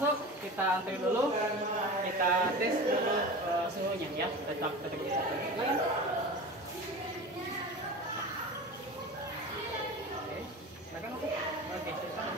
masuk, kita antri dulu, kita tes dulu suhunya ya, tetap di satu. Oke, silakan masuk. Oke, silakan.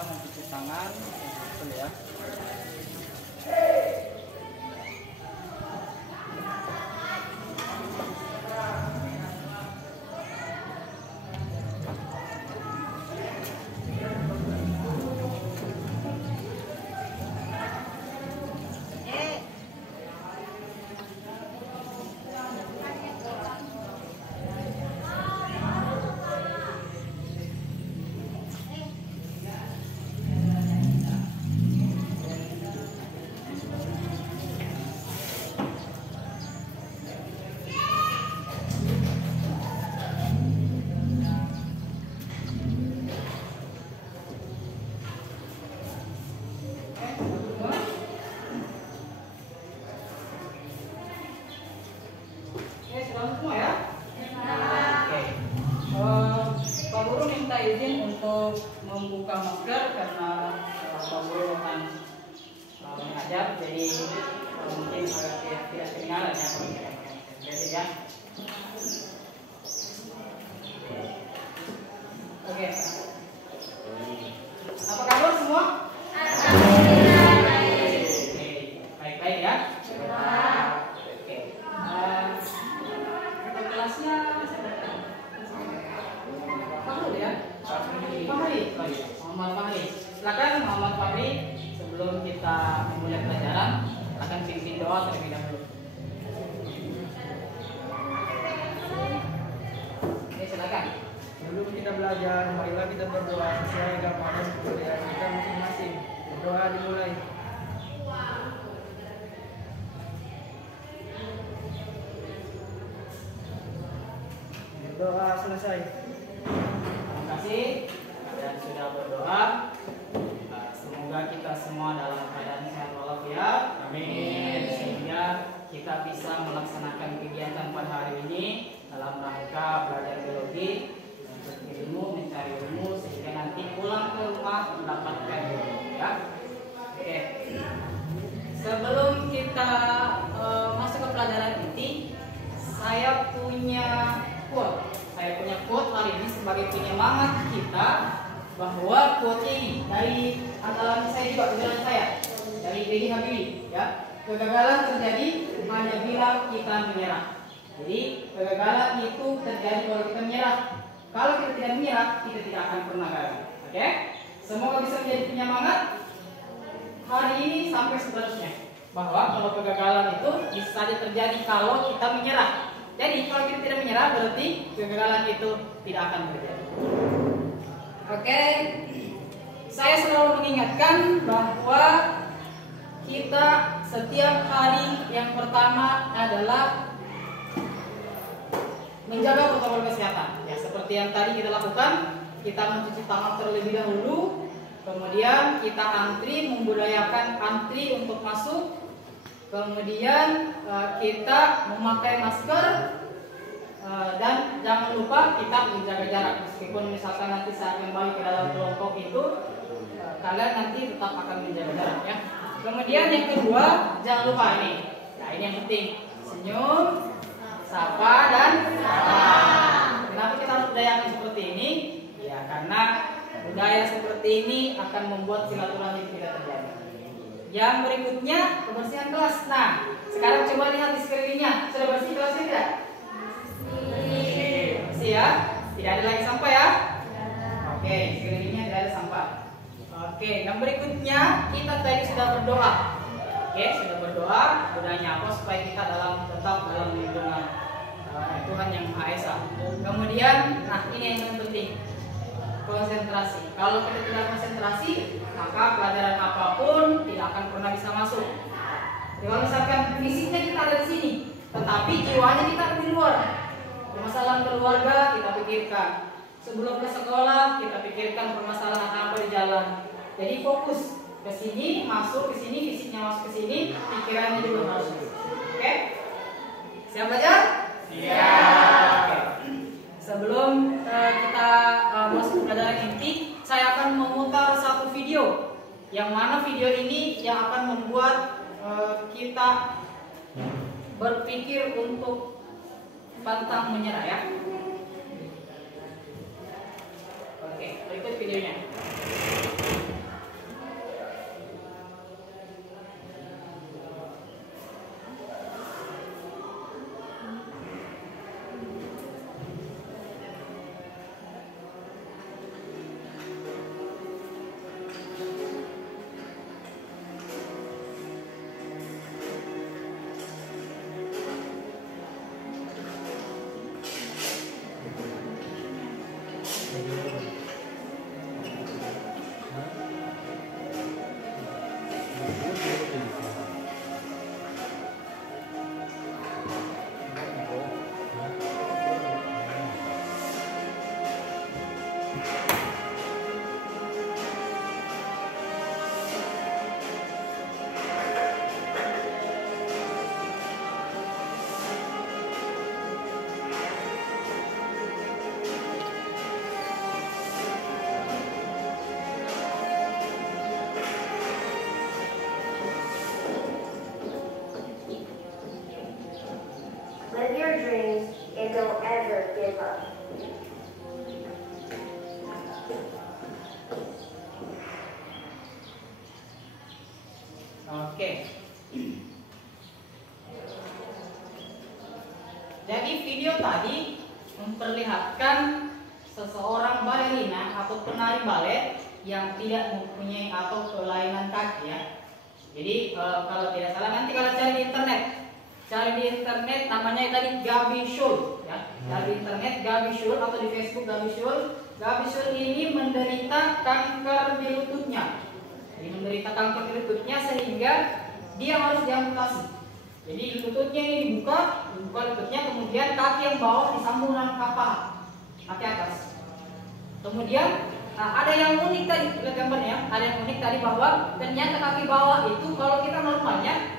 Mencuci tangan, betul ya. Semua ya? Oke. Pak Guru minta izin untuk membuka masker karena Pak Guru akan mengajar, jadi mungkin agak tidak ketinggalan ya. Jadi ya. Oke. Apa kabar semua? Baik-baik ya. Muhammad Fahri. Silakan Muhammad Fahri, sebelum kita memulai pelajaran, silakan pimpin doa terlebih dahulu. Oke, silakan. Sebelum kita belajar, marilah kita berdoa sesuai agama dan kebudayaan kita masing-masing. Doa dimulai. Doa selesai. Terima kasih dan sudah berdoa. Semoga kita semua dalam keadaan sehat walafiat. Amin. Sehingga kita bisa melaksanakan kegiatan pada hari ini dalam rangka belajar biologi, mencari ilmu, mencari ilmu, sehingga nanti pulang ke rumah mendapatkan ilmu. Ya. Oke. Sebelum kita masuk ke pelajaran inti, saya punya quote. Saya punya quote hari ini sebagai penyemangat kita, bahwa quote ini dari andalan saya juga, andalan saya dari B.J. Habibie ya. Kegagalan terjadi hanya bila kita menyerah. Jadi kegagalan itu terjadi kalau kita menyerah. Kalau kita tidak menyerah, kita tidak akan pernah gagal. Oke? Semoga bisa menjadi penyemangat hari ini sampai seterusnya, bahwa kalau kegagalan itu bisa saja terjadi kalau kita menyerah. Jadi kalau kita tidak menyerah, berarti kegagalan itu tidak akan terjadi. Oke, saya selalu mengingatkan bahwa kita setiap hari yang pertama adalah menjaga protokol kesehatan. Ya, seperti yang tadi kita lakukan, kita mencuci tangan terlebih dahulu, kemudian kita antri, membudayakan antri untuk masuk. Kemudian kita memakai masker dan jangan lupa kita menjaga jarak. Meskipun misalkan nanti saat kembali ke dalam kelompok itu, kalian nanti tetap akan menjaga jarak ya. Kemudian yang kedua, jangan lupa ini. Nah, ini yang penting. Senyum, sapa dan salam. Kenapa kita harus budayakan seperti ini? Ya karena budaya seperti ini akan membuat silaturahmi tidak terjadi. Yang berikutnya, kebersihan kelas. Nah, sekarang coba lihat di sekelilingnya. Sudah bersih kelasnya tidak? bersih ya. Tidak ada lagi sampah ya. Oke, sekelilingnya tidak ada sampah. Oke, yang berikutnya kita tadi sudah berdoa. Oke, sudah berdoa. Doanya apa? Supaya kita tetap dalam lindungan Tuhan yang Maha Esa. Kemudian, nah ini yang paling penting, konsentrasi. Kalau kita tidak konsentrasi, maka pelajaran apapun tidak akan pernah bisa masuk. Kalau misalkan fisiknya kita ada di sini, tetapi jiwanya kita ada di luar. Permasalahan keluarga kita pikirkan. Sebelum ke sekolah kita pikirkan permasalahan apa di jalan. Jadi fokus ke sini, masuk ke sini, fisiknya masuk ke sini, pikirannya juga masuk. Oke? Siap belajar? Siap. Oke. Sebelum kita masuk ke pelajaran inti, saya akan memutar satu video. Yang mana video ini yang akan membuat kita berpikir untuk pantang menyerah ya. Oke, berikut videonya. Live your dreams and don't ever give up. Oke. Jadi video tadi memperlihatkan seseorang balerina atau penari balet yang tidak mempunyai atau kelainan kaki ya. Jadi kalau tidak salah nanti kalau cari di internet namanya tadi Gabi Shul ya. Cari di internet Gabi Shul atau di Facebook Gabi Shul. Gabi Shul ini menderita kanker di lututnya. Jadi menderita kanker di lututnya sehingga dia harus diamputasi. Jadi lututnya ini dibuka lututnya, kemudian kaki yang bawah disambung dengan kaki atas. Kemudian ada yang unik tadi, lihat gambarnya, ada yang unik tadi bahwa ternyata kaki bawah itu kalau kita normalnya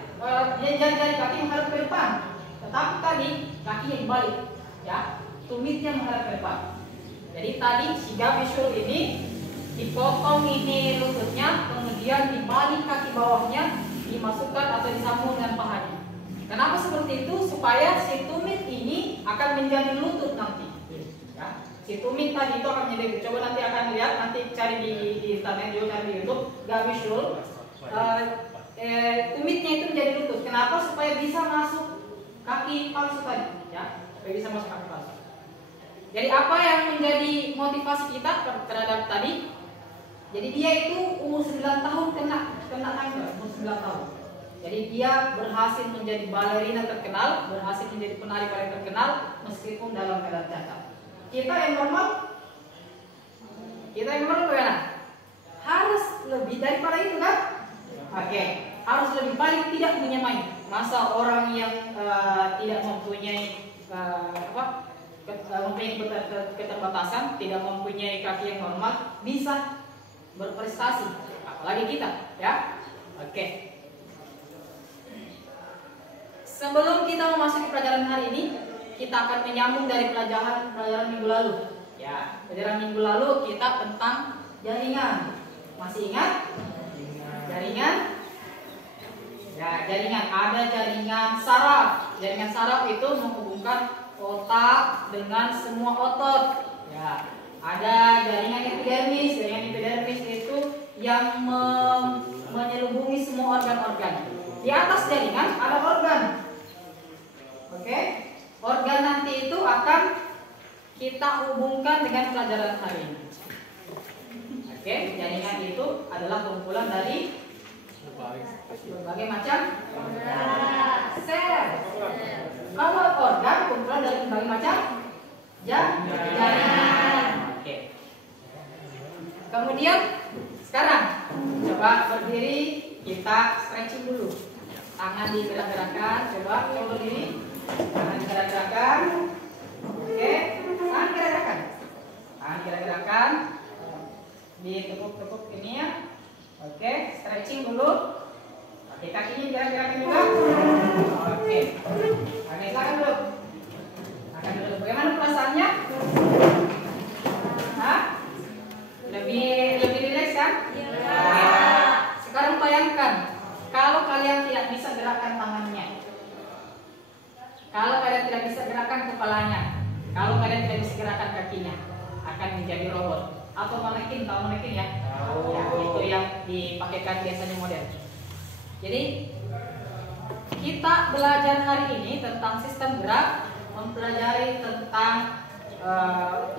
jari-jari kaki menghadap ke depan, tetapi tadi kakinya dibalik, ya, tumitnya menghadap ke depan. Jadi tadi si Gabi Shul ini dipotong ini lututnya, kemudian dibalik kaki bawahnya, dimasukkan atau disambung dengan pahanya. Kenapa seperti itu? Supaya si tumit ini akan menjadi lutut nanti. Ya. Si tumit tadi itu akan menjadi, coba nanti akan lihat, nanti cari di internet juga, cari di YouTube, Gabi Shul. Tumitnya itu menjadi lutut. Kenapa? Supaya bisa masuk kaki palsu tadi. Ya, supaya bisa masuk kaki palsu. Jadi apa yang menjadi motivasi kita terhadap tadi? Jadi dia itu umur 9 tahun kena kanker, umur 9 tahun. Jadi dia berhasil menjadi balerina terkenal, berhasil menjadi penari balet terkenal meskipun dalam keadaan cacat. Kita yang normal bagaimana? Harus lebih daripada itu kan? Oke, harus lebih baik, tidak menyamai. Masa orang yang tidak mempunyai mempunyai keterbatasan, tidak mempunyai kaki yang normal bisa berprestasi, apalagi kita, ya. Oke. Sebelum kita memasuki pelajaran hari ini, kita akan menyambung dari pelajaran minggu lalu. Ya, pelajaran minggu lalu kita tentang jaringan. Masih ingat? Jaringan? Ya, jaringan. Ada jaringan saraf. Jaringan saraf itu menghubungkan otak dengan semua otot. Ya, ada jaringan epidermis. Jaringan epidermis itu yang menyelubungi semua organ-organ. Di atas jaringan ada organ. Oke, organ nanti itu akan kita hubungkan dengan pelajaran hari ini. Oke, jaringan itu adalah kumpulan dari berbagai macam sel. Kalau organ kumpulan dari berbagai macam jaringan. Oke. Kemudian sekarang coba berdiri, kita stretching dulu. Tangan digerak-gerakkan, coba berdiri. Tangan digerak-gerakkan. Oke, tangan gerak-gerakkan. Tangan gerak-gerakkan. Ditekuk-tekuk ini ya. Oke, stretching dulu. Oke, kakinya gerak-gerakin juga. Oke. Oke, silakan dulu. Akan dulu. Bagaimana perasaannya? Hah? Lebih rileks kan? Iya. Sekarang bayangkan kalau kalian tidak bisa gerakkan tangannya. Kalau kalian tidak bisa gerakkan kepalanya. Kalau kalian tidak bisa gerakkan kakinya, akan menjadi robot. Atau manekin, tahu manekin ya? Ya, itu yang dipakaikan biasanya model. Jadi kita belajar hari ini tentang sistem gerak, mempelajari tentang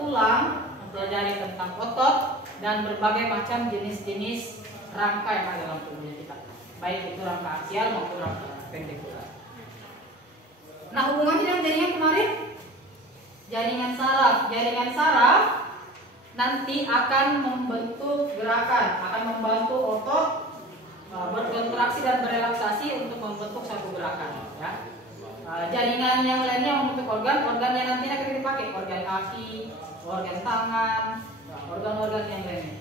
tulang, mempelajari tentang otot dan berbagai macam jenis-jenis rangka yang ada dalam tubuh kita, baik itu rangka aksial maupun rangka pendekular. Nah, hubungannya dengan jaringan kemarin, jaringan saraf nanti akan membentuk gerakan, akan membantu otot berkontraksi dan berelaksasi untuk membentuk satu gerakan. Ya. Jaringan yang lainnya membentuk organ yang nantinya akan dipakai, organ kaki, organ tangan, organ-organ yang lainnya.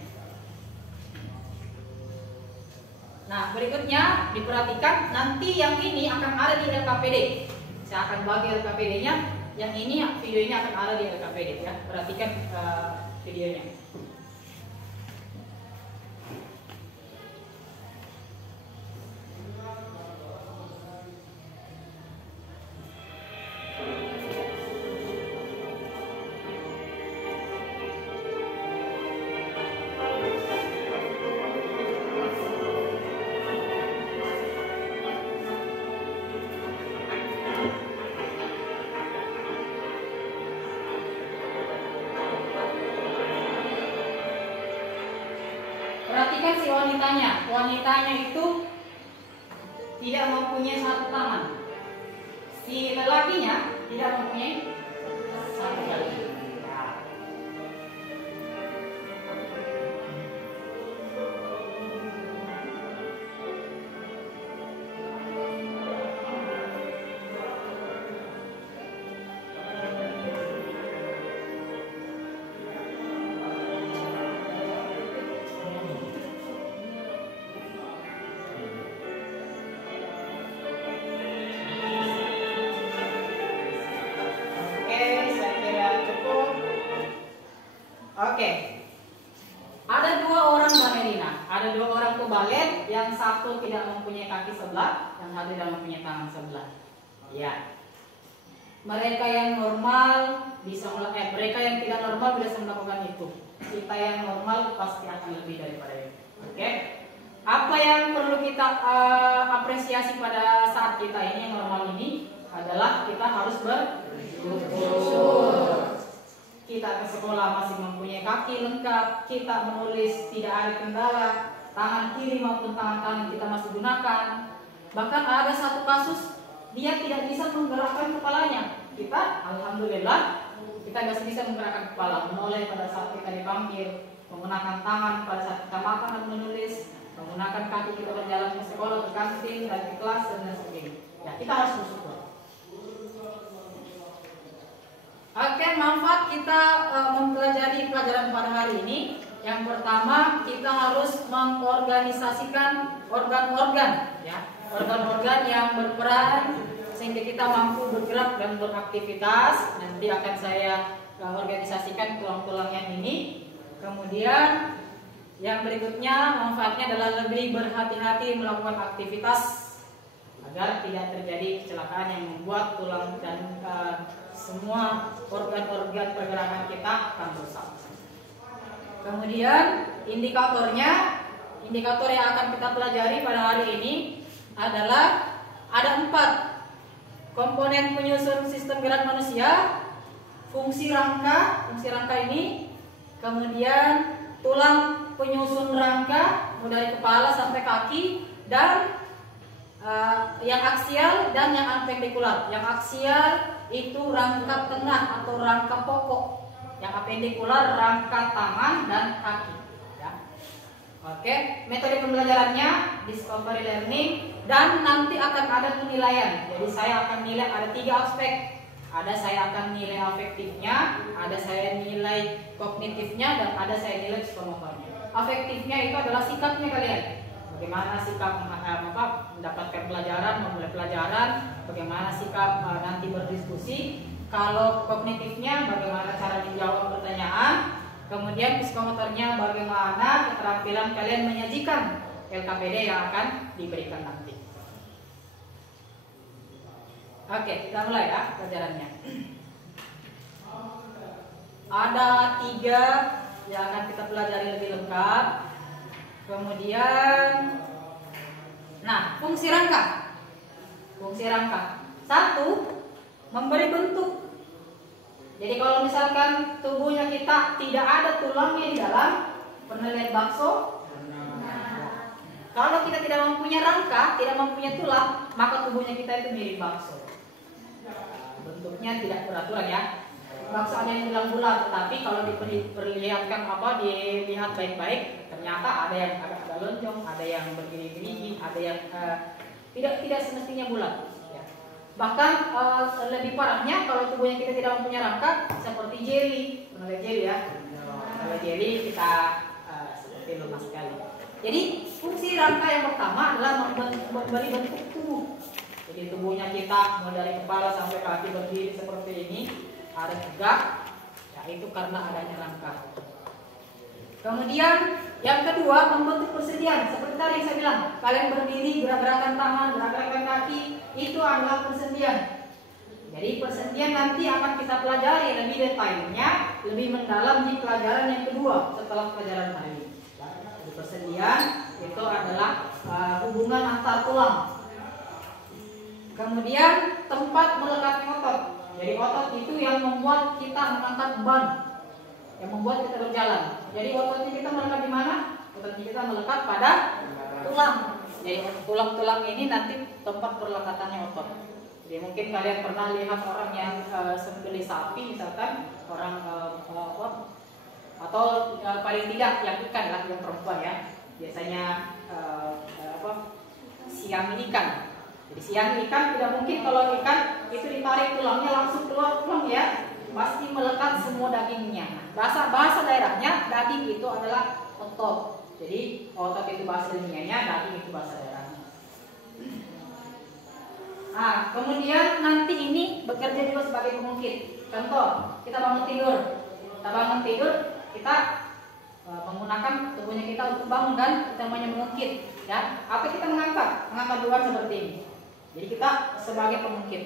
Nah, berikutnya diperhatikan nanti yang ini akan ada di LKPD. Saya akan bagi LKPD-nya, yang ini videonya akan ada di LKPD ya. Perhatikan videonya. Perhatikan si wanitanya itu tidak mempunyai satu tangan. Si lelakinya tidak mempunyai satu kaki. Oke, ada dua orang Mbak Merina, ada dua orang pebalet, yang satu tidak mempunyai kaki sebelah, yang satu tidak mempunyai tangan sebelah. Ya, mereka yang normal bisa melakukan, mereka yang tidak normal bisa melakukan itu. Kita yang normal pasti akan lebih daripada itu. Oke, apa yang perlu kita apresiasi pada saat kita ini yang normal ini adalah kita harus bersyukur. Kita ke sekolah masih mempunyai kaki lengkap, kita menulis tidak ada kendala, tangan kiri maupun tangan kanan kita masih gunakan. Bahkan ada satu kasus dia tidak bisa menggerakkan kepalanya. Kita alhamdulillah kita masih bisa menggerakkan kepala, menoleh pada saat kita dipanggil, menggunakan tangan pada saat kita makan dan menulis, menggunakan kaki kita berjalan ke sekolah, ke kantin, dan ke kelas dan sebagainya. Ya, kita harus bersyukur. Oke, manfaat kita mempelajari pelajaran pada hari ini. Yang pertama, kita harus mengorganisasikan organ-organ, ya, organ-organ yang berperan sehingga kita mampu bergerak dan beraktivitas. Nanti akan saya organisasikan tulang-tulang yang ini. Kemudian yang berikutnya manfaatnya adalah lebih berhati-hati melakukan aktivitas agar tidak terjadi kecelakaan yang membuat tulang dan semua organ-organ pergerakan kita akan rusak. Kemudian indikator yang akan kita pelajari pada hari ini adalah ada 4 komponen penyusun sistem gerak manusia. fungsi rangka ini, kemudian tulang penyusun rangka mulai kepala sampai kaki, dan yang aksial dan yang apendikular. Yang aksial itu rangka tengah atau rangka pokok, yang apendikular rangka tangan dan kaki. Ya. Oke, metode pembelajarannya discovery learning, dan nanti akan ada penilaian. Jadi saya akan nilai ada 3 aspek. Ada saya akan nilai afektifnya, ada saya nilai kognitifnya, dan ada saya nilai psikomotornya. Afektifnya itu adalah sikapnya kalian. Bagaimana sikap mendapatkan pelajaran, memulai pelajaran, bagaimana sikap nanti berdiskusi. Kalau kognitifnya bagaimana cara menjawab pertanyaan. Kemudian psikomotornya bagaimana keterampilan kalian menyajikan LKPD yang akan diberikan nanti. Oke, kita mulai ya pelajarannya. Ada 3 yang akan kita pelajari lebih lengkap. Kemudian, nah, fungsi rangka. Fungsi rangka. 1, memberi bentuk. Jadi kalau misalkan tubuhnya kita tidak ada tulangnya di dalam, pernah lihat bakso? Kalau kita tidak mempunyai rangka, tidak mempunyai tulang, maka tubuhnya kita itu mirip bakso. Bentuknya tidak beraturan ya. Bakso ada yang bulat-bulat, tapi kalau diperlihatkan dilihat baik-baik, ternyata ada yang agak lonjong, ada yang bergerigi-gerigi, ada yang tidak semestinya bulat. Ya. Bahkan lebih parahnya kalau tubuhnya kita tidak mempunyai rangka, seperti jelly. Pernah lihat jelly ya? Kalau jelly kita seperti lemas sekali. Jadi fungsi rangka yang pertama adalah memberi bentuk tubuh. Jadi tubuhnya kita mulai dari kepala sampai kaki berdiri seperti ini, ada tegak, ya itu karena adanya rangka. Kemudian yang kedua, membentuk persediaan. Seperti tadi yang saya bilang, kalian berdiri, gerak-gerakan tangan, gerak-gerakan kaki, itu adalah persediaan. Jadi persediaan nanti akan kita pelajari lebih detailnya, lebih mendalam di pelajaran yang kedua setelah pelajaran hari ini. Jadi persediaan itu adalah hubungan antar tulang. Kemudian tempat melekatnya otot. Jadi otot itu yang membuat kita mengangkat beban, yang membuat kita berjalan. Jadi ototnya kita melekat di mana? Ototnya kita melekat pada tulang. Jadi tulang-tulang ini nanti tempat perlekatannya otot. Jadi mungkin kalian pernah lihat orang yang sembelih sapi misalkan, orang atau paling tidak yang ikan lah, yang perempuan ya. Biasanya siang ikan. Jadi siang ikan tidak mungkin kalau ikan itu ditarik tulangnya langsung keluar tulang ya, pasti melekat semua dagingnya. Bahasa daerahnya daging itu adalah otot. Jadi otot itu bahasa ilmiahnya, daging itu bahasa daerahnya. Nah, kemudian nanti ini bekerja juga sebagai pengungkit. Contoh, kita bangun tidur, kita menggunakan tubuhnya kita untuk bangun dan kita namanya mengungkit. Ya, apa kita mengangkat beban seperti ini. Jadi kita sebagai pengungkit.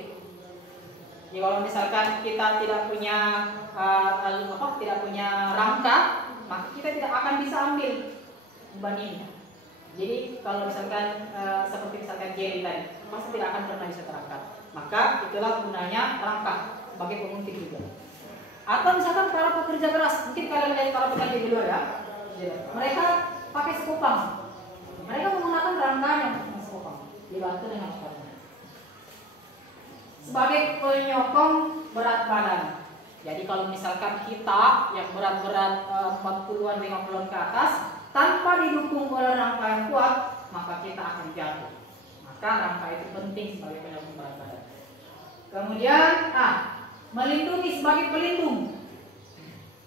Jadi kalau misalkan kita tidak punya rangka, maka kita tidak akan bisa ambil beban ini. Jadi kalau misalkan seperti misalkan jelly tadi, pasti tidak akan pernah bisa terangkat. Maka itulah gunanya rangka sebagai pengungkit juga. Atau misalkan para pekerja keras, mungkin kalian lihat para pekerja di luar ya, mereka pakai sekupang. Mereka menggunakan rangkanya sekupang, dibantu dengan sekupang. Sebagai penyokong berat badan. Jadi kalau misalkan kita yang berat-berat 40-an 50-an ke atas tanpa didukung oleh rangka yang kuat, maka kita akan jatuh. Maka rangka itu penting sebagai penyokong berat badan. Kemudian melindungi sebagai pelindung.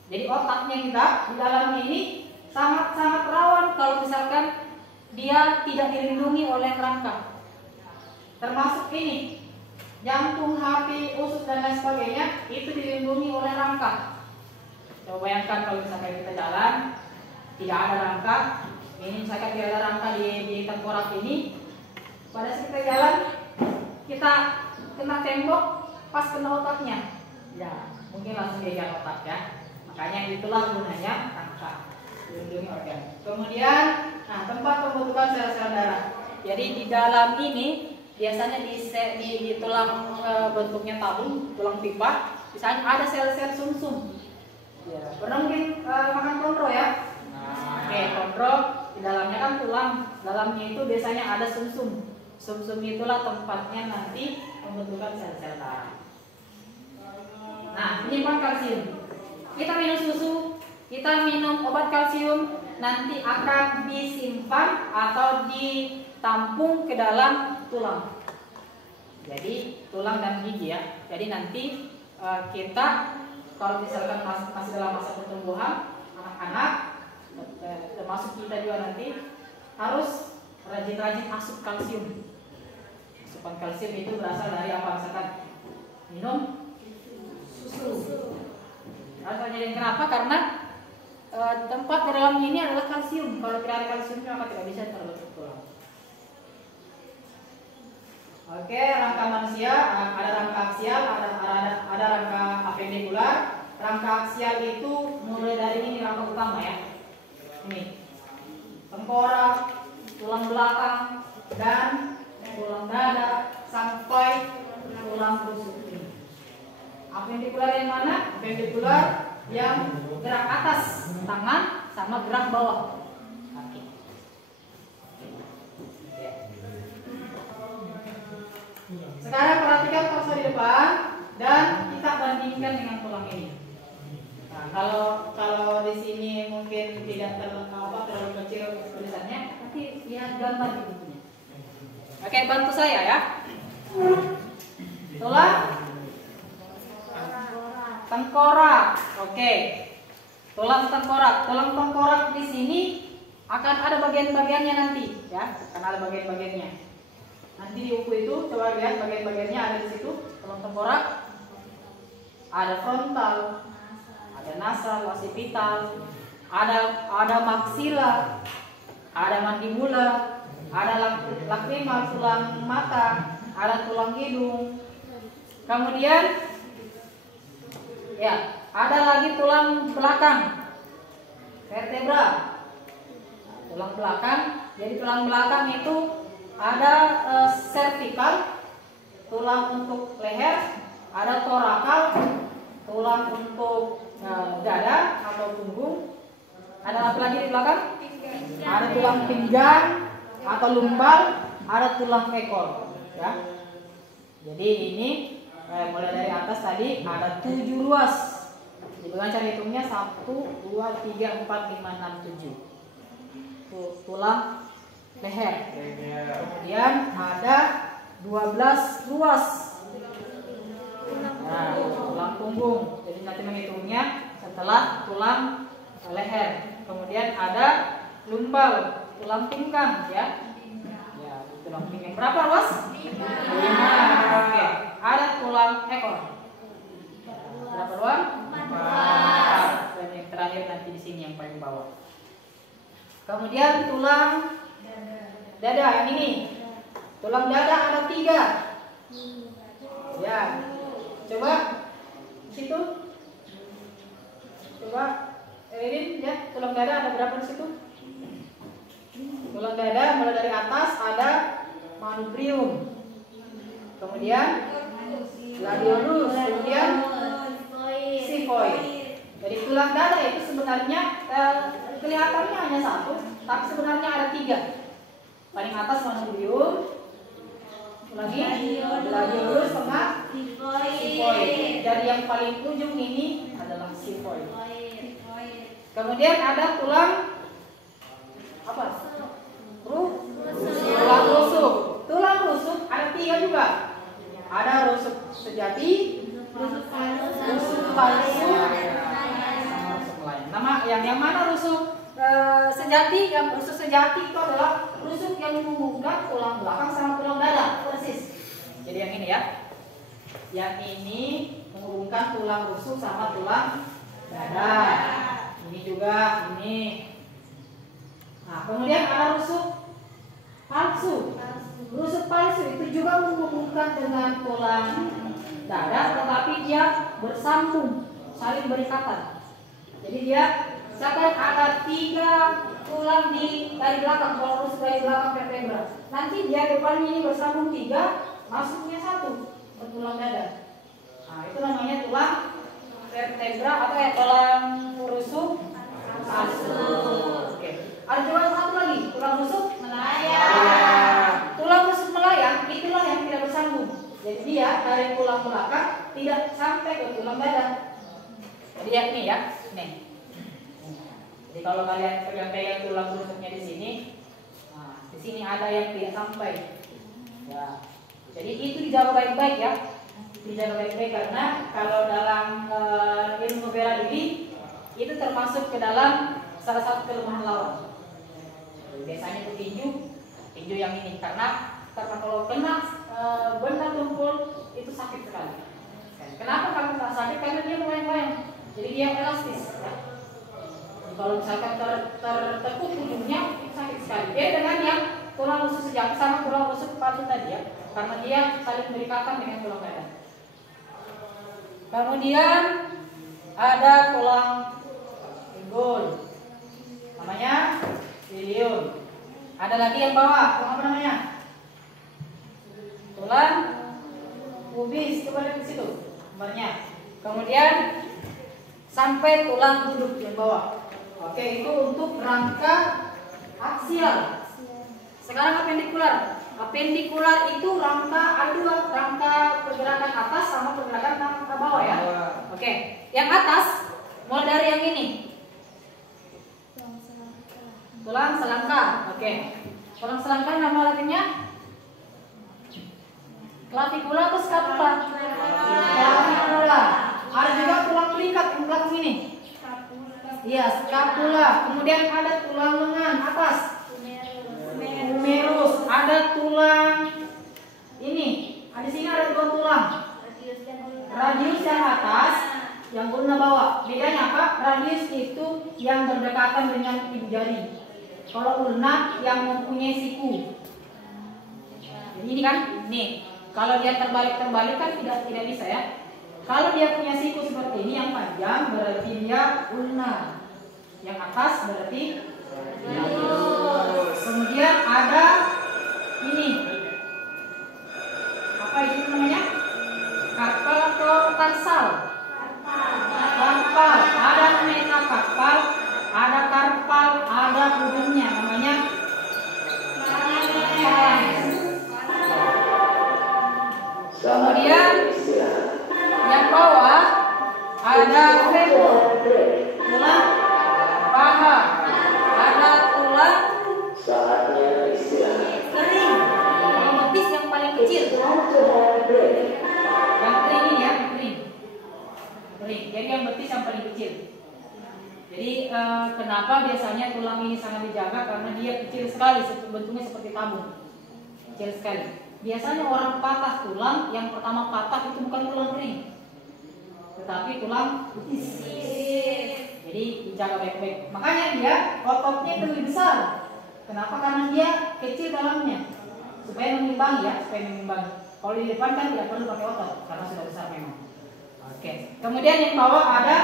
Jadi otaknya kita di dalam ini sangat-sangat rawan kalau misalkan dia tidak dilindungi oleh rangka. Termasuk ini jantung, hati, usus dan lain sebagainya itu dilindungi oleh rangka. Coba bayangkan kalau misalkan kita jalan tidak ada rangka, ini misalkan tidak ada rangka di tengkorak ini, pada saat kita jalan kita kena tembok, pas kena otaknya, ya mungkin langsung gejar otak ya. Makanya itulah gunanya rangka, dilindungi organ. Kemudian, tempat pembentukan sel-sel darah. Jadi di dalam ini biasanya di tulang bentuknya tabung, tulang pipa, misalnya ada sel-sel sumsum. Ya, pernah mungkin makan kontro ya? Oke, kontro di dalamnya kan tulang, dalamnya itu biasanya ada sumsum. Sumsum itulah tempatnya nanti pembentukan sel-sel darah. Nah, menyimpan kalsium. Kita minum susu, kita minum obat kalsium, nanti akan disimpan atau ditampung ke dalam tulang. Jadi tulang dan gigi ya. Jadi nanti kita kalau misalkan masih dalam masa pertumbuhan, anak-anak termasuk kita juga nanti harus rajin-rajin asup kalsium. Asupan kalsium itu berasal dari apa? Misalkan minum susu. Alasannya kenapa? Karena tempat di dalamnya ini adalah kalsium. Kalau tidak ada kalsium maka tidak bisa terbentuk tulang. Oke, rangka manusia ada rangka aksial, ada rangka apendikular. Rangka aksial itu mulai dari ini rangka utama ya. Ini tengkorak, tulang belakang dan tulang dada sampai tulang rusuk ini. Apendikular yang mana? Apendikular yang gerak atas tangan sama gerak bawah kaki. Sekarang perhatikan torso di depan dan kita bandingkan dengan tulang ini. Nah, kalau di sini mungkin tidak terlalu kecil tulisannya, nanti lihat gambar di bukunya. Oke, bantu saya ya. Tulang tengkorak. Oke. Tulang tengkorak di sini akan ada bagian-bagiannya nanti ya, akan ada bagian-bagiannya. Nanti di buku itu coba lihat bagian-bagiannya ada di situ. Tulang tengkorak ada frontal, ada nasal, occipital, ada maksila, ada mandibula, ada lacrimal tulang mata, ada tulang hidung. Kemudian ya, ada lagi tulang belakang, vertebra. Tulang belakang, jadi tulang belakang itu ada cervical, tulang untuk leher, ada torakal, tulang untuk dada atau punggung. Ada apa lagi di belakang? Ada tulang pinggang atau lumbal, ada tulang ekor. Ya. Jadi ini mulai dari atas tadi ada 7 ruas. Jadi dengan cara hitungnya 1, 2, 3, 4, 5, 6, 7. Tulang leher. Kemudian ada 12 ruas. Nah, tulang punggung. Jadi nanti menghitungnya setelah tulang leher. Kemudian ada lumbal, tulang pinggang ya. Ya, tulang pinggang berapa ruas? 5. Oke. Ada tulang ekor. Berapa ruang? 4. Dan yang terakhir nanti di sini yang paling bawah. Kemudian tulang dada yang ini. Tulang dada ada 3. Ya. Coba situ. Coba Erin ya, tulang dada ada berapa di situ? Tulang dada mulai dari atas ada manubrium. Kemudian gladiolus, kemudian xiphoid. Jadi tulang dada itu sebenarnya kelihatannya hanya 1, tapi sebenarnya ada 3. Paling atas manubrium, lagi gladiolus sama xiphoid. Dan yang paling ujung ini adalah xiphoid. Kemudian ada tulang apa? Tulang rusuk. Tulang rusuk ada 3 juga. Ada rusuk sejati, rusuk palsu, sama rusuk lain. Nama yang mana rusuk sejati? Yang rusuk sejati itu adalah rusuk yang menghubungkan tulang belakang sama tulang dada, persis. Jadi yang ini ya. Yang ini menghubungkan tulang rusuk sama tulang dada. Ini juga ini. Nah, kemudian ada rusuk palsu. Rusuk palsu itu juga menghubungkan dengan tulang dada, tetapi dia bersambung, saling berikatan. Jadi dia misalkan ada 3 tulang dari belakang, kalau rusuk dari belakang vertebra. Nanti dia depannya ini bersambung 3, masuknya 1 ke tulang dada. Nah, itu namanya tulang vertebra atau ya tulang rusuk kasut. Oke. Ada juga satu lagi, tulang rusuk melayang. Tulang rusuk melayang itulah yang tidak bersambung. Jadi dia dari tulang belakang tidak sampai ke tulang dada. Jadi ya ini ya, nih. Jadi kalau kalian pegang tulang rusuknya di sini, nah, di sini ada yang tidak sampai. Ya. Jadi itu dijaga baik-baik ya. Dijaga baik-baik karena kalau dalam ilmu bela diri itu termasuk ke dalam salah satu kelemahan lawan. Biasanya itu tinju yang ini karena kalau kena benda tumpul itu sakit sekali. Kenapa kamu tak sakit? Karena dia melayang-layang. Jadi dia elastis. Ya. Jadi kalau misalkan tertekuk ujungnya itu sakit sekali. Dia dengan yang tulang rusuk sejati sama tulang rusuk palsu tadi ya, karena dia saling berikatan dengan tulang dada. Kemudian ada tulang pinggul, namanya ilium. Ada lagi yang bawah, tulang apa namanya? Tulang pubis, coba lihat di situ gambarnya. Kemudian sampai tulang duduk yang bawah. Oke, itu untuk rangka aksial. Sekarang apendikular. Apendikular itu rangka ada dua, rangka pergerakan atas sama pergerakan rangka bawah ya. Oke, yang atas mulai dari yang ini. Tulang selangka. Oke. Tulang selangka nama latinnya clavicula atau scapula? Clavicula. Ada juga tulang pelikat yang belakang ini. Iya, scapula. Kemudian ada tulang lengan atas. Humerus. Ada tulang ini. Di sini ada dua tulang. Radius yang atas, yang ulna bawah. Bedanya apa? Radius itu yang berdekatan dengan ibu jari. Kalau ulna yang mempunyai siku. Jadi ini kan, nih. Kalau dia terbalik kan tidak bisa ya. Kalau dia punya siku seperti ini yang panjang berarti dia ulna. Yang atas berarti radius. Kemudian ada ini. Apa itu namanya? Karpal atau tarsal? Karpal. Ada metakarpal, ada karpal, ada ujungnya namanya kemudian yang bawah ada femur, tulang paha, ada tulang kering, yang betis yang paling kecil. Yang kering ini ya, kering. Jadi yang betis yang paling kecil. Jadi kenapa biasanya tulang ini sangat dijaga? Karena dia kecil sekali, bentuknya seperti tabung, kecil sekali. Biasanya orang patah tulang, yang pertama patah itu bukan tulang kering, tetapi tulang betis. Jadi dijaga baik-baik. Makanya dia ototnya itu lebih besar. Kenapa? Karena dia kecil dalamnya, supaya mengimbangi ya, supaya mengimbangi. Kalau di depan kan tidak perlu pakai otot karena sudah besar memang. Oke. Kemudian yang bawah ada,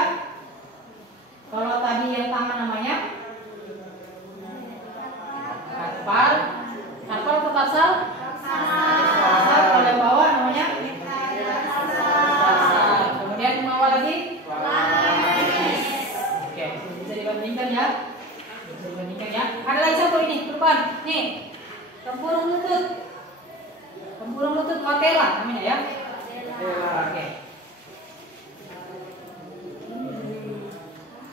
kalau tadi yang tangan namanya karpal, karpal atau tarsal? Tarsal. Kalau yang bawah namanya tarsal. Kemudian yang bawah lagi? Oke, bisa dibandingkan ya. Bisa dibandingkan ya. Ada lagi satu ini, depan. Nih, tempurung lutut. Tempurung lutut patella namanya ya. Oke.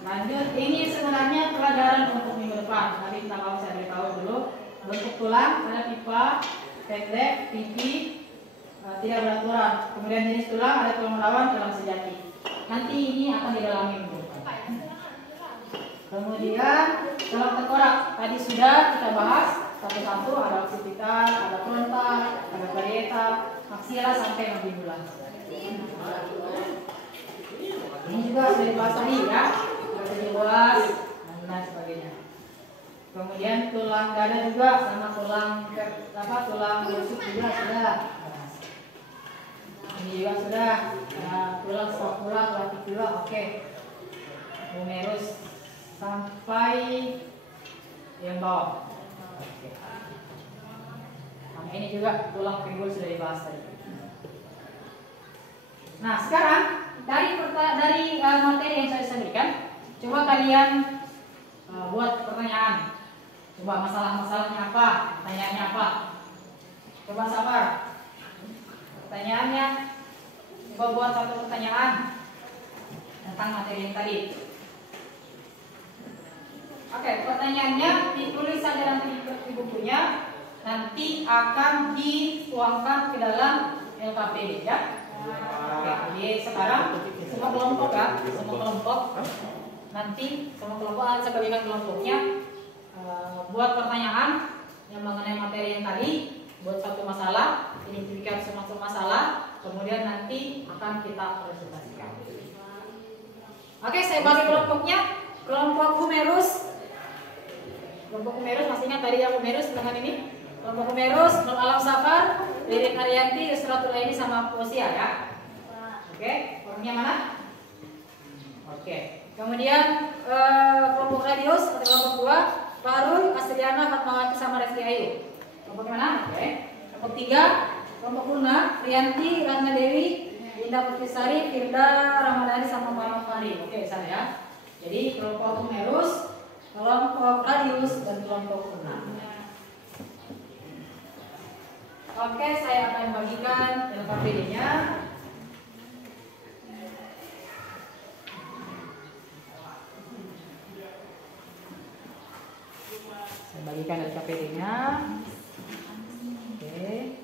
Lanjut, ini sebenarnya pelajaran untuk minggu depan. Nanti kita kalau saya beritahu dulu. Bentuk tulang ada pipa, pendek, pipi, tidak beraturan. Kemudian jenis tulang ada tulang rawan, tulang sejati. Nanti ini akan didalami minggu depan. Kemudian tulang tengkorak tadi sudah kita bahas satu-satu. Ada occipital, ada frontal, ada parietal, maxilla sampai mandibula. Ini juga sudah dibahas tadi ya. Luas dan sebagainya. Kemudian tulang dada juga sama tulang rusuk juga sudah. Ini juga sudah. Tulang scapula, clavicula, oke. Humerus sampai yang bawah. Oke. Nah, ini juga tulang pinggul sudah dibahas tadi. Nah, sekarang dari materi yang saya berikan, coba kalian buat pertanyaan. Coba masalah-masalahnya apa? Pertanyaannya apa? Coba sabar. Pertanyaannya, coba buat satu pertanyaan tentang materi yang tadi. Oke, pertanyaannya ditulis saja nanti di bukunya, nanti akan dituangkan ke dalam LKPD ya. Oke, jadi sekarang semua kelompok ya, semua kelompok nanti semua kelompok saya bagikan kelompoknya buat pertanyaan yang mengenai materi yang tadi, buat satu masalah, identifikasi suatu masalah, kemudian nanti akan kita presentasikan. Oke, saya bagi kelompoknya. Kelompok Humerus. Kelompok Humerus, masih ingat tadi yang Humerus dengan ini? Kelompok Humerus, Nur Alam Safar, Ririn Haryanti, Yusratul Aini sama Posia ya. Oke, formnya mana? Oke. Kemudian kelompok Radius atau kelompok 2, Farul, Asriana, Fatmawati sama Reski Ayu. Kelompok mana? Oke. Kelompok 3, kelompok Luna, Rianti, Ratna Dewi, Indah Putrisari, Firda, Ramadhani sama Muhammad Fahri. Oke, sana ya. Jadi kelompok Humerus, kelompok Radius dan kelompok Luna. Oke, saya akan bagikan LKPD-nya. Saya bagikan LKPD-nya. Oke.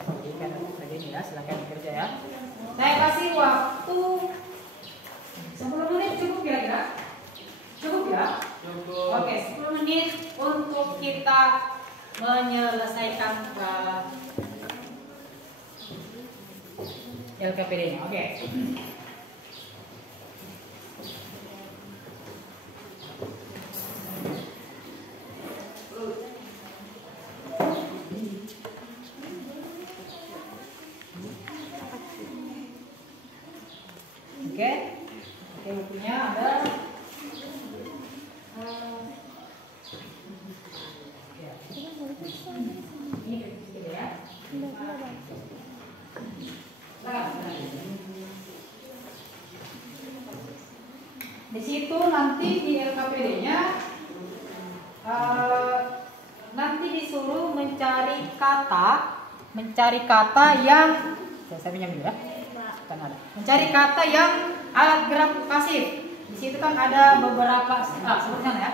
Bagikan LKPD-nya ya, silakan bekerja ya. Saya kasih waktu 10 menit cukup kira-kira? Cukup ya? Cukup. Oke, 10 menit untuk kita menyelesaikan LKPD-nya. Oke. Oke, bukunya ada. Ini gitu ya. Di situ nanti di LKPD-nya nanti disuruh mencari kata yang saya pinjam dulu ya. Kan ada. Mencari kata yang alat gerak pasif. Di situ kan ada beberapa sebutkan ya.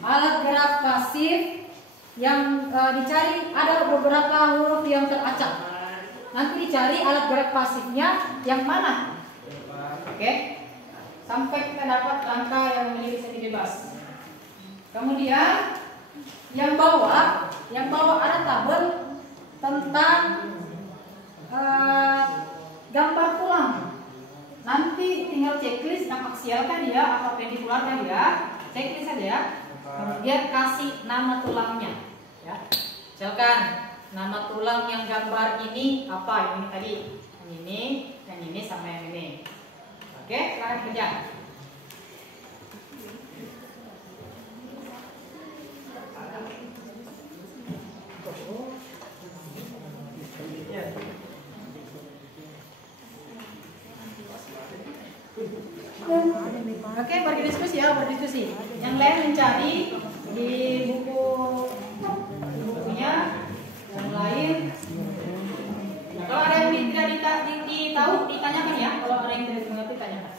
Alat gerak pasif yang dicari ada beberapa huruf yang teracak. Nanti dicari alat gerak pasifnya yang mana. Oke. Sampai kita dapat angka yang memiliki segi bebas. Kemudian yang bawah ada tabel tentang gambar tulang. Nanti tinggal checklist yang aksial kan dia, apa pendikular kan dia, checklist saja ya. Kemudian kasih nama tulangnya, ya. Misalkan nama tulang yang gambar ini apa? Yang ini tadi, yang ini sama yang ini. Oke, sekarang kerja. Oke, berdiskusi ya, berdiskusi. Yang lain mencari di bukunya, yang lain. Nah, kalau ada yang tidak ditahu, ditanyakan ya. Kalau ada yang tidak mengerti, tanyakan.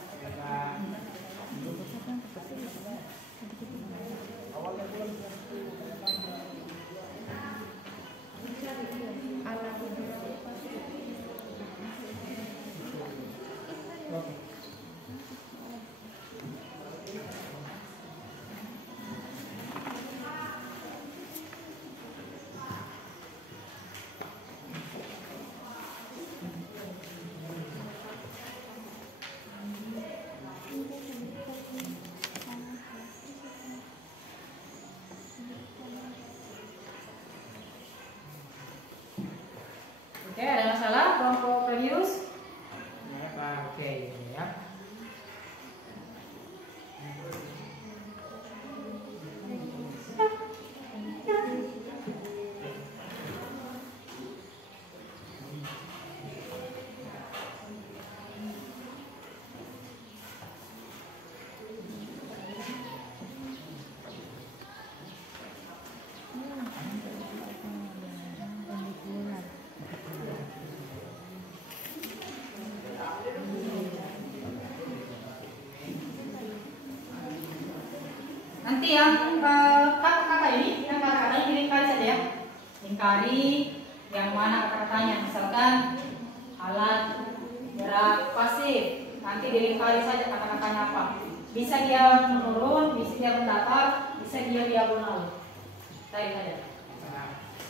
Nanti yang kata-kata ini, yang kata-katanya dilingkari saja ya. Lingkari yang mana kata-katanya, misalkan alat gerak pasif. Nanti dilingkari saja kata-katanya apa. Bisa dia menurun, bisa dia mendatar, bisa dia diagonal. Cari saja.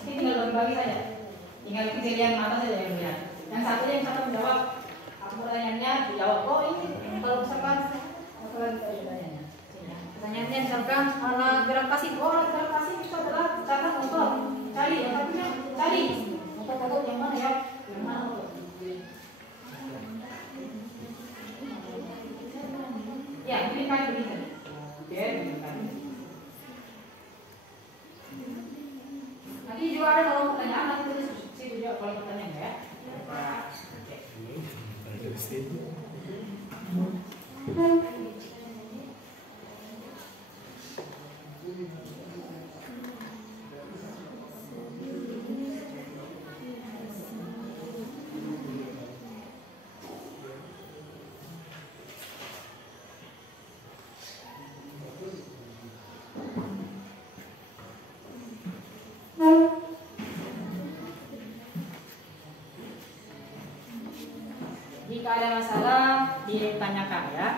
Nanti tinggal bagi saja. Tinggal pilihan mana saja yang lihat. Yang satu menjawab. Aku pertanyaannya dijawab. Oh ini kalau misalkan pertanyaannya misalkan alat gerak pasif. Oh alat gerak pasif itu adalah misalkan motor. Cari ya satunya. Cari. Motor yang mana ya? Yang mana motor? Ya, berikan berikan. Oke, berikan. Nanti juga ada kalau pertanyaan nanti tulis situ juga kalau pertanyaan ya. Jika ada masalah ditanyakan ya.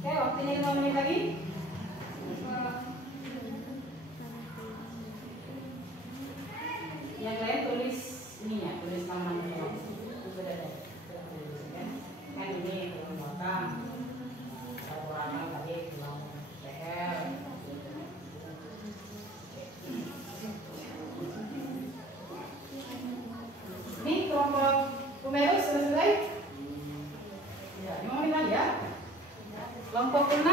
Oke, waktunya 5 menit lagi. Yang lain tulis ini ya, tulis nama doang. Kan ini tulang belakang, tulang tadi tulang leher. Ini kelompok Kumerus sudah selesai? Ya, 5 menit lagi ya. Kelompok 6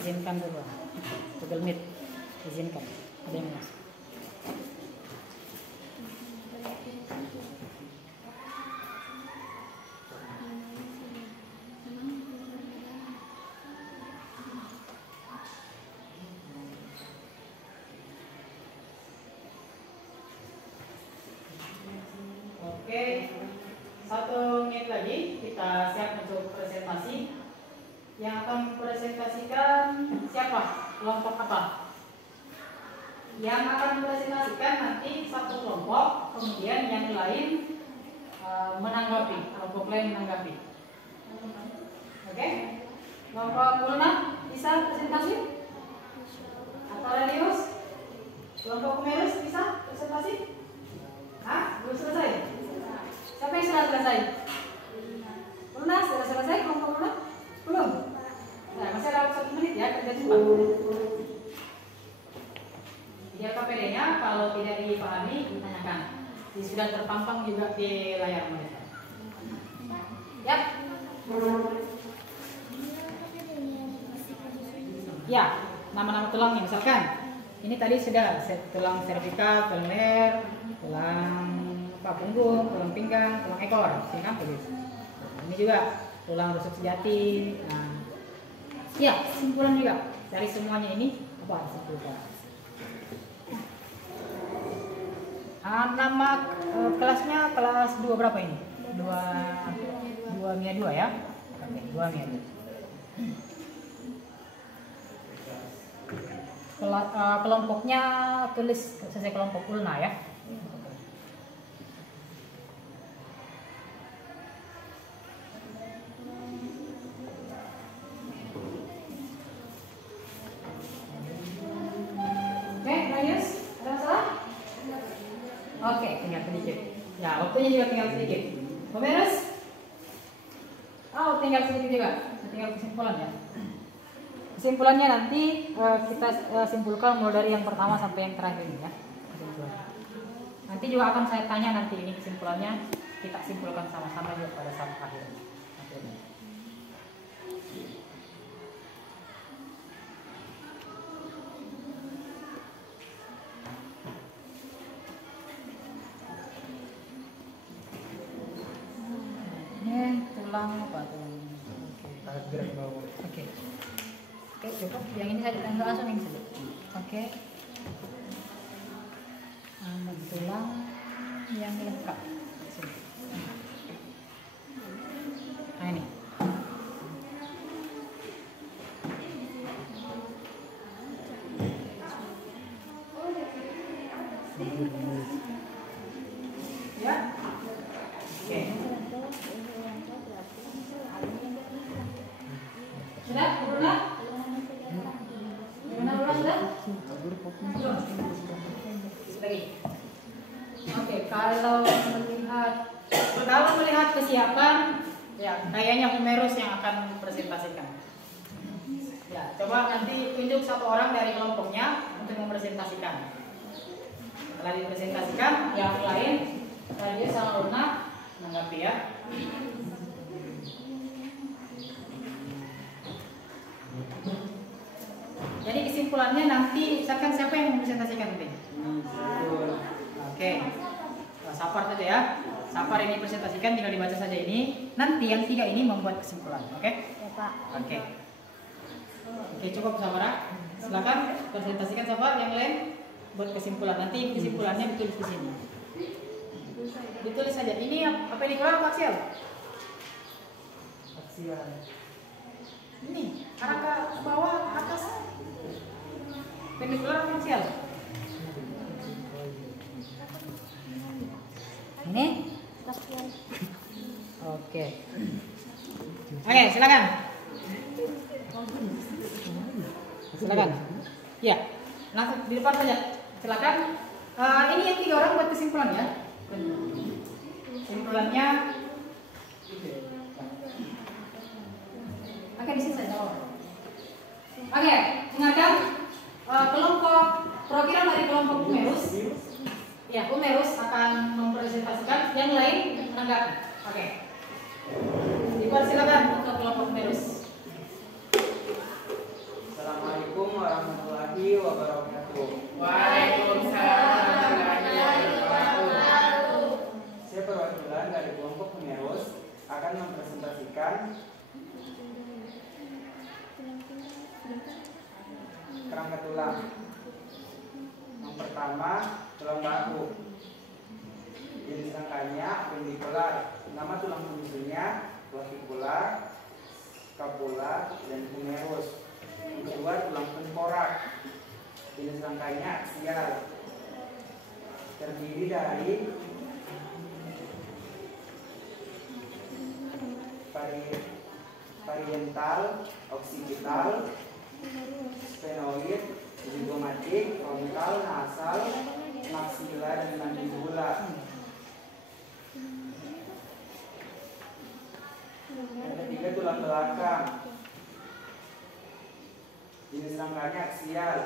Izinkan dulu. Google Meet. Izinkan. Ada yang masuk. Oke, 1 menit lagi kita siap untuk presentasi. Yang akan presentasikan siapa? Kelompok apa? Yang akan presentasikan nanti satu kelompok, kemudian yang lain menanggapi, kelompok lain menanggapi. Oke? Kelompok Mulna bisa presentasi? Atau Radius? Kelompok Kumerus bisa presentasi? Hah? Belum selesai? Siapa yang sudah selesai? Mulna sudah selesai kelompok Mulna? Belum? Nah, masih ada 1 menit ya, kerja cepat. Dia KPD-nya kalau tidak dipahami ditanyakan. Ini sudah terpampang juga di layar mereka. Ya. Ya, nama-nama tulangnya misalkan. Ini tadi sudah tulang servikal, tulang leher, tulang punggung, tulang pinggang, tulang ekor, sini tulis. Ini juga tulang rusuk sejati. Nah, ya, kesimpulan juga dari semuanya ini apa simpulkan? Nama kelasnya kelas 2 berapa ini? 2 MIA 2 ya? Oke, 2 MIA 2. Kelompoknya tulis sesuai kelompok ulna ya. Oke, tinggal sedikit. Ya, waktunya juga tinggal sedikit. Beres? Oh, tinggal sedikit juga. Tinggal kesimpulan ya. Kesimpulannya nanti kita simpulkan mulai dari yang pertama sampai yang terakhir ini ya. Kesimpulan. Nanti juga akan saya tanya nanti ini kesimpulannya, kita simpulkan sama-sama juga pada saat akhir. Tulang apa tulang? Oke. Oke, cukup. Yang ini saya ditanggal langsung ini saja. Oke. Tulang yang lengkap. Nah ini. Ya. Oke. Sudah? Sudah? Sudah? Lagi. Oke, kalau melihat kesiapan, ya kayaknya Humerus yang akan presentasikan. Ya, coba nanti tunjuk 1 orang dari kelompoknya untuk mempresentasikan. Setelah dipresentasikan, yang lain dia sama Luna menanggapi ya. Jadi kesimpulannya nanti misalkan siapa yang mempresentasikan nanti? Oke. Sapar saja ya. Sapar ini presentasikan, tinggal dibaca saja ini. Nanti yang 3 ini membuat kesimpulan, oke? Ya, Pak. Oke. Oke, cukup Sapar. Silakan presentasikan Sapar, yang lain buat kesimpulan. Nanti kesimpulannya ditulis di sini. Ditulis saja. Ini apa yang dikurang aksial? Aksial. Ini arah ke bawah, atas. Pendekular aksial. Ini? Oke. Oke, silakan. Silakan. Ya, langsung di depan saja. Silakan. Ini yang 3 orang buat kesimpulan ya. Kesimpulannya. Oke, di sini saja. Oke, dengarkan kelompok program dari kelompok Umerus. Ya, Umerus akan mempresentasikan, yang lain menanggapi. Oke. Dipersilakan untuk kelompok Umerus. Assalamualaikum warahmatullahi wabarakatuh. Waalaikumsalam warahmatullahi wabarakatuh. Saya perwakilan dari kelompok Umerus akan mempresentasikan kerangka tulang. Yang pertama, tulang bahu. Jenis rangkanya apendikular. Nama tulang penyusunnya clavicula, scapula, dan humerus. Yang kedua, tulang tengkorak. Jenis rangkanya aksial. Terdiri dari parietal, occipital, sphenoid, zygomatic, frontal, nasal, maxilla, dan mandibula. Yang ketiga, tulang belakang. Jenis rangkanya aksial,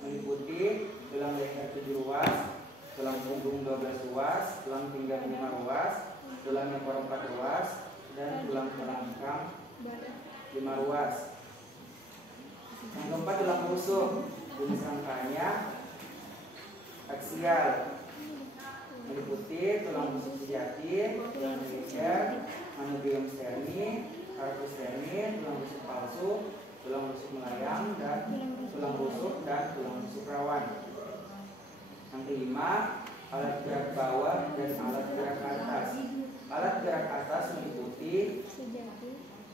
meliputi tulang leher 7 ruas, tulang punggung 12 ruas, tulang pinggang 5 ruas, tulang ekor 4 ruas, dan tulang belakang 5 ruas. Yang keempat, tulang rusuk. Jenis rangkanya aksial, meliputi tulang rusuk sejati, tulang leher, manubrium sterni, carpus sterni, tulang rusuk palsu, tulang rusuk melayang, dan tulang rusuk rawan. Yang kelima, alat gerak bawah dan alat gerak atas. Alat gerak atas meliputi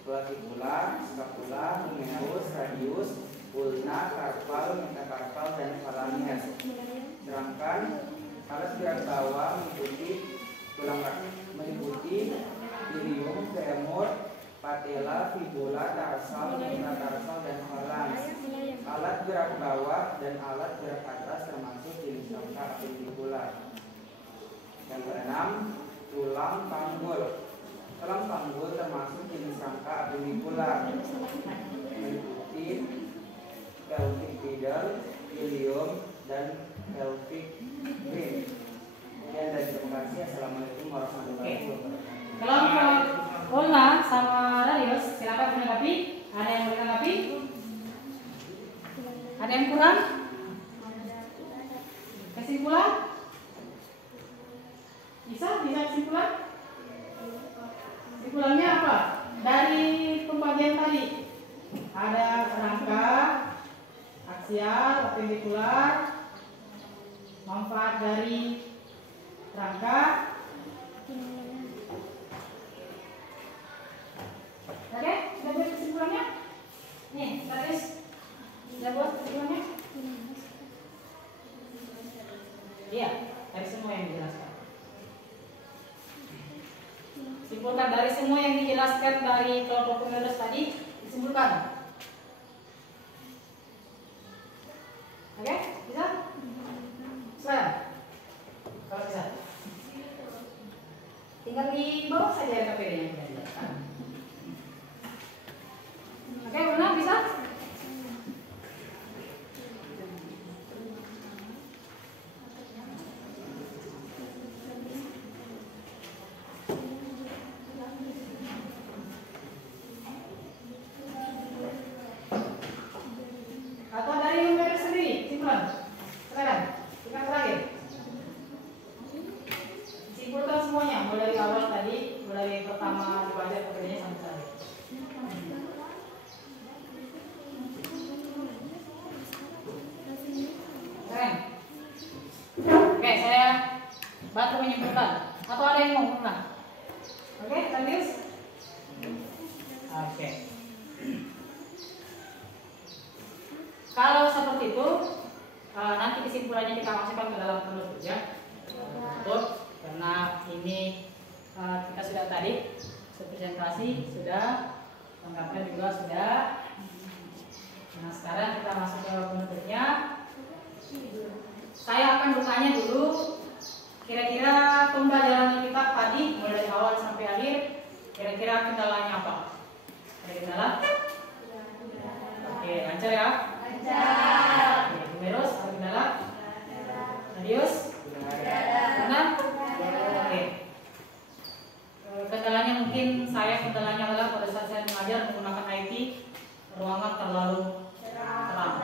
clavicula, scapula, humerus, radius, ulna, carpal, metacarpal, dan phalanges. Sedangkan alat gerak bawah meliputi ilium, femur, patella, fibula, tarsal, metatarsal, dan phalanx. Alat gerak bawah dan alat gerak atas termasuk jenis rangka apendikular. Yang keenam, tulang panggul. Tulang panggul termasuk jenis rangka apendikular, meliputi pelvic girdle, ilium, dan pelvic rim. Sekian dari terima kasih. Assalamualaikum warahmatullahi wabarakatuh. Kelompok Ulna sama Radius, silakan menanggapi. Ada yang mau menanggapi? Ada yang kurang? Kesimpulan? Bisa kesimpulan? Kesimpulannya apa? Dari pembagian tadi ada rangka, aksial, apendikular, manfaat dari rangka. Oke, sudah buat kesimpulannya? Nih, Radius, sudah buat kesimpulannya? Iya, dari semua yang dijelaskan. Simpulkan dari semua yang dijelaskan dari kelompok penerus tadi, disimpulkan. Oke, bisa? Silakan. Kalau bisa. Tinggal di bawah saja RKPD-nya yang kita jelaskan. Oke, benar bisa? Atau dari Umerus sendiri, simpulan. Silakan. Kita terakhir. Simpulkan semuanya, mulai dari awal tadi, mulai dari pertama dibaca pekerjaannya sampai terakhir. Keren. Oke, saya bantu menyimpulkan. Atau ada yang mau mengulang? Oke, Radius. Oke. Kalau seperti itu, nanti kesimpulannya kita masukkan ke dalam penutup ya. Penutup, karena ini kita sudah tadi presentasi sudah, lengkapnya juga sudah. Nah sekarang kita masuk ke penutupnya. Saya akan bertanya dulu, kira-kira pembelajaran kita tadi mulai dari awal sampai akhir, kira-kira kendalanya apa? Ada kendala? Oke, lancar. lancar ya? Lancar. Terus, ada kendala? Serius? Benar? Oke. Kendalanya mungkin kendalanya adalah pada saat saya mengajar menggunakan IT, ruangan terlalu terang.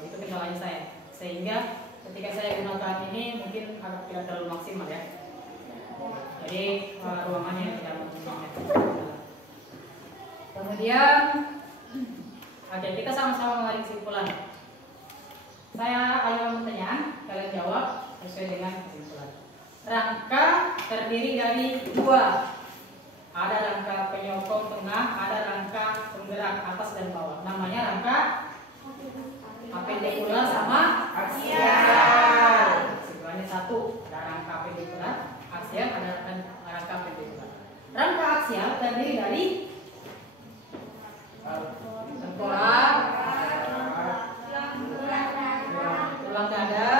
Itu kendalanya saya. Sehingga ketika saya gunakan ini mungkin agak tidak terlalu maksimal ya. Jadi ruangannya tidak maksimal. Kemudian, oke, kita sama-sama menarik kesimpulan. Saya akan pertanyaan, kalian jawab sesuai dengan kesimpulan. Rangka terdiri dari dua. Ada rangka penyokong tengah, ada rangka penggerak atas dan bawah. Namanya rangka apendikular sama aksial. Kesimpulannya satu, ada rangka apendikular, aksial, ada rangka apendikular. Rangka aksial terdiri dari tengkorak, tulang dada,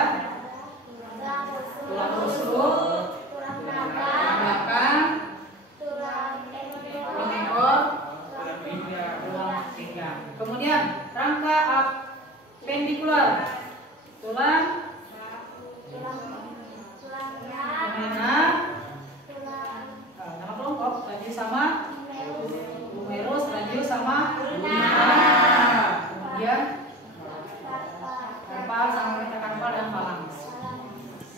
tulang rusuk, tulang belakang, tulang ekor, tulang pinggang. Kemudian rangka apendikular, tulang temenah, nama kelompok radius sama humerus, radius sama kemudian karpal sama metakarpal dan falanks.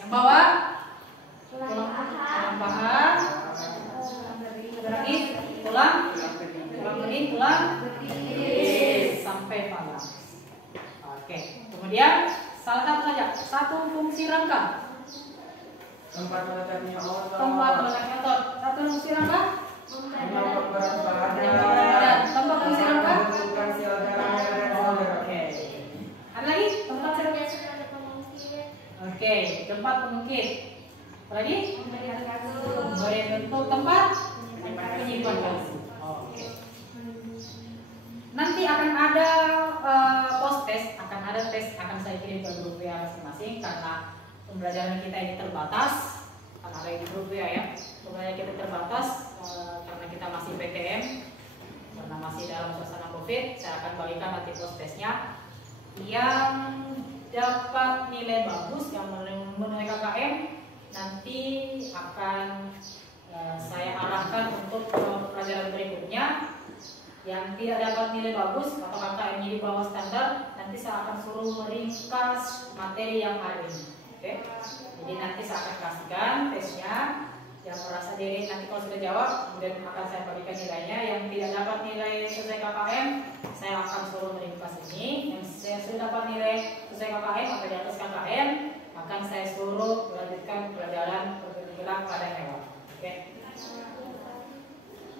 Yang bawah tulang paha, ada lagi tulang kering, tulang sampai falanks. Oke, kemudian salah satu saja, satu fungsi rangka. Tempat meletaknya otot. Tempat meletaknya otot. Satu fungsi rangka. Tempat berat badan. Tempat fungsi rangka. Menentukan sel darah dan saudara. Oke. Ada lagi tempat rangka. Oke, tempat pengungkit. Apa lagi? Memberi bentuk tempat menyimpan kalsi. Oke. Nanti akan ada post test, akan ada tes, akan saya kirim ke grup WA masing-masing karena pembelajaran kita ini terbatas. Akan ada di grup WA ya. Pembelajaran kita terbatas karena kita masih PTM, karena masih dalam suasana COVID. Saya akan bagikan nanti post testnya. Yang dapat nilai bagus, yang memenuhi KKM, nanti akan saya arahkan untuk pelajaran berikutnya. Yang tidak dapat nilai bagus atau KKM-nya di bawah standar, nanti saya akan suruh meringkas materi yang hari ini. Oke? Jadi nanti saya akan kasihkan tesnya. Yang merasa diri nanti kalau sudah jawab, kemudian akan saya bagikan nilainya. Yang tidak dapat nilai sesuai KKM, saya akan suruh meringkas ini. Yang saya sudah dapat nilai sesuai KKM atau di atas KKM, akan saya suruh melanjutkan pelajaran bergerak pada hewan. Oke?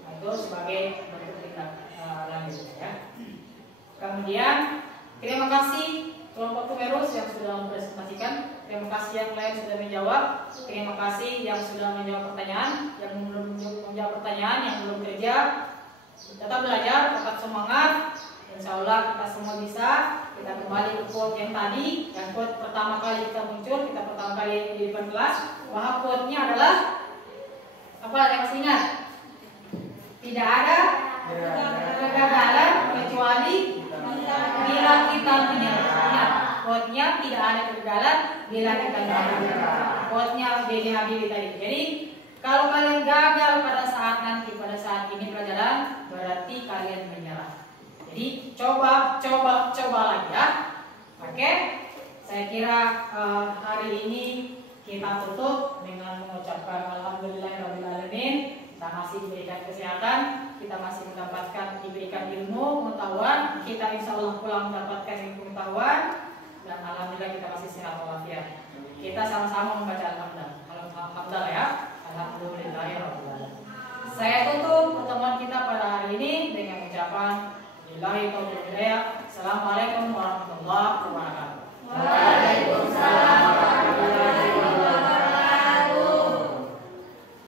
Nah, itu sebagai bentuk tindak lanjut ya. Kemudian terima kasih kelompok Humerus yang sudah mempresentasikan. Terima kasih yang lain sudah menjawab. Terima kasih yang sudah menjawab pertanyaan, yang belum menjawab pertanyaan, yang belum kerja. Tetap belajar, tetap semangat. Insya Allah kita semua bisa. Kita kembali ke quote yang tadi. Yang quote pertama kali kita muncul, kita pertama kali di depan kelas. Bahwa quote-nya adalah apa yang masih ingat? Tidak ada kegagalan kecuali bila kita menyerah. Quote-nya tidak ada kegagalan bila kita menyerah. Quote-nya B.J. Habibie tadi. Jadi kalau kalian gagal pada saat ini pelajaran, berarti kalian menyerah. Jadi coba lagi ya. Oke? Saya kira hari ini kita tutup dengan mengucapkan alhamdulillahirobbilalamin. Kita masih diberikan kesehatan, kita masih diberikan ilmu, pengetahuan, kita insya Allah pulang mendapatkan ilmu pengetahuan, dan alhamdulillah kita masih sehat walafiat. Kita sama-sama membaca alhamdulillah ya. Alhamdulillahirobbilalamin. Saya tutup pertemuan kita pada hari ini dengan ucapan billahi taufiq wal hidayah. Assalamualaikum warahmatullahi wabarakatuh.